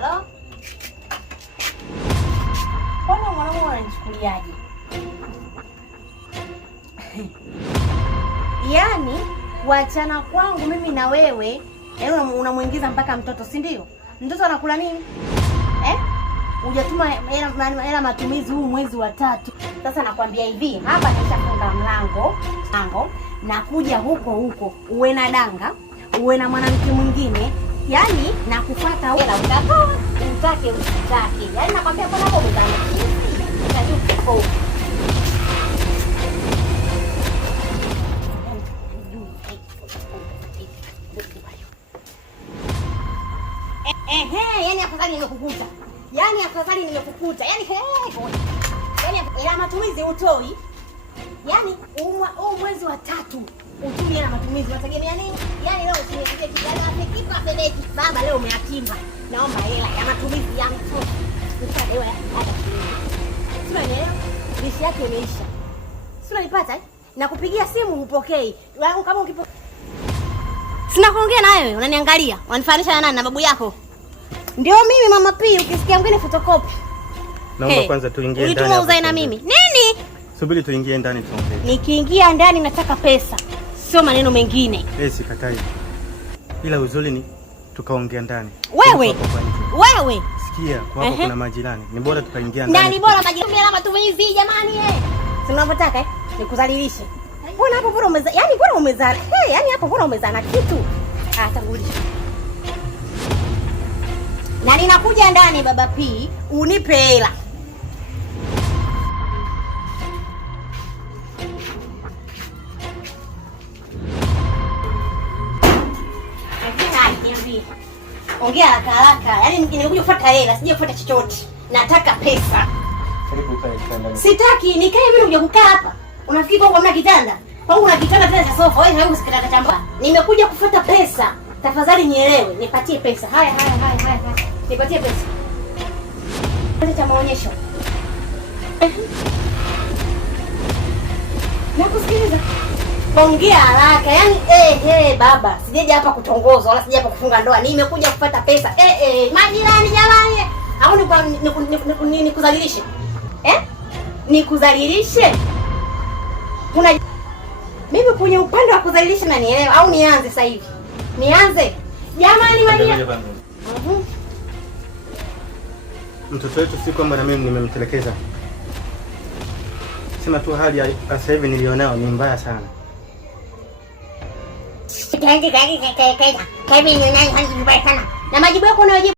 Halo? Mbona mwanangu unanichukuliaje? Yaani kuachana kwangu mimi na wewe, yaani unamuingiza mpaka mtoto, si ndio? Mtoto anakula nini? Hujatuma hela matumizi huu mwezi wa 3. Sasa nakwambia hivi, hapa nishafunga mlango na kuja huko uwe na danga, uwe na mwanamke mwingine, yaani nakufuata wewe utake usitake. Yaani nakwambia kwa hapo mtani. Yaani afadhali nimekukuta. Yaani ila matumizi utoi. Yaani mwezi wa 3 utumi ila matumizi unategemea nini? Yaani leo usiniambie kijana afikipa fedeki. Baba leo umeatimba. Naomba hela ya matumizi ya mtoto. Utaelewa hata kidogo. Sio nielewa? Lishi yake imeisha. Sio unanipata eh? Nakupigia simu hupokei. Kama ukipokea. Sina kuongea na wewe, unaniangalia. Wanifanisha na nani, na babu yako? Ndio mimi Mama P, ukisikia mwingine photocopy. Naomba kwanza tuingie ndani. Ulituma uzae na mimi. Nini? Subiri tuingie ndani tuongee. Nikiingia ndani nataka pesa. Sio maneno mengine. Sikatai. Ila uzuri ni tukaongea ndani. Wewe. Sikia, kwa hapo kuna majirani. Ni bora tukaingia ndani. Nani bora majirani ala matumizi jamani Si unavyotaka nikudhalilishe. Mbona hapo bora umeza? Yaani bora umezana. Yaani hapo bora umezana kitu. Tangulisha. Na ninakuja ndani Baba P, unipe hela. Ongea haraka. Yaani nimekuja kufuata hela, sije kufuata chochote. Nataka pesa. Sitaki nikae mimi unakuja kukaa hapa. Unafikiri kwangu hamna kitanda? Kwangu una kitanda tena cha sofa, wewe hauko kitanda cha mbao. Nimekuja kufuata pesa. Tafadhali nielewe, nipatie pesa. Haya. Nipatie pesa. Pesa cha maonyesho. Nakusikiliza. Ongea haraka. Yaani baba, sijaje hapa kutongozwa wala sijaje hapa kufunga ndoa. Nimekuja kufuata pesa. Majirani jamani. Au nikudhalilishe? Nikudhalilishe? Mimi kwenye upande wa kudhalilisha na nielewa au nianze sasa hivi? Nianze. Jamani majirani. Mtoto wetu si kwamba na mimi nimemtelekeza. Sema tu hali ya sasa hivi nilionao ni mbaya sana. Kaini nani hali mbaya sana. Na majibu yako unayojibu